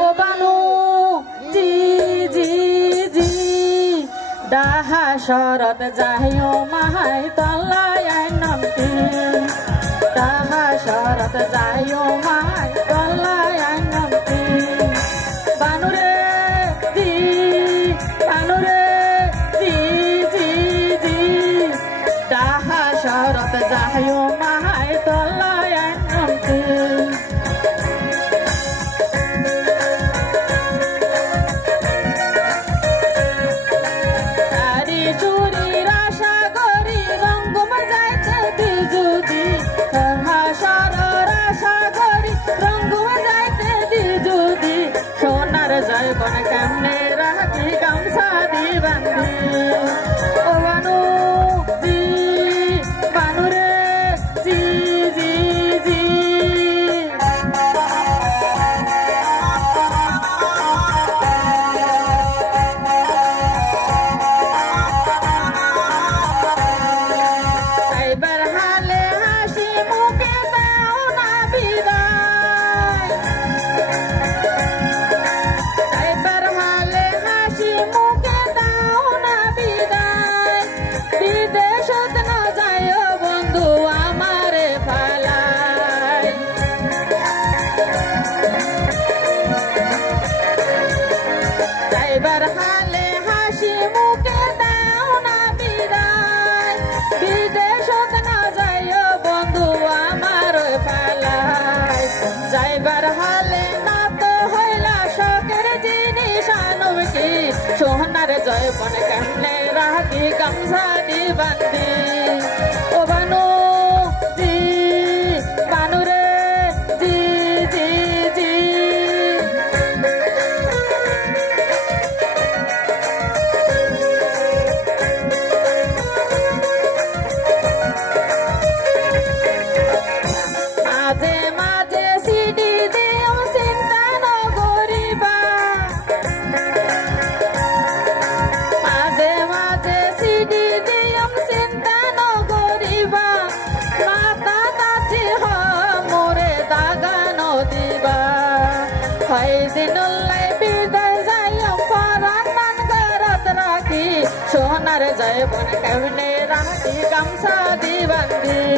ও বানু জি জি জি ডাহা শরৎ যাইও মাহাই তলায় নমতি ডাহা শরৎ যাইও মাহাই তলায় নমতি বানুরে জি বানুরে জি জি জি ডাহা শরৎ যাইও মাহাই তলায় নমতি জয় বন কেমনে রাখি গামছা দি বান্ধি ও বানু জি বানু রে জি জি জি এবার হালে হাসি মুখে দাও না বিদায় এবার হালে হাসি মুখে দাও না বিদায় বিদেশত না যাইও বন্ধু আমার পালায় যাইবার হালে না তো হইলা শখের জিনিস আনব কি সোনার জয়বন কেমনে রাখি গামছা দি বান্ধি ও বানু জি বানু রে জি জি জি মাঝে মাঝে সিডি দিও চিন্তা নগরিবা মাঝে মাঝে সিডি দিও চিন্তা নগরিবা মাতা তাতি মোরে দাগা নদিবা হয় দিনুল্লাই বিদায় যাইও পরাণ মান গরত রাখি সোনার জয়বন কেমনে রাখি গামছা দি বান্ধি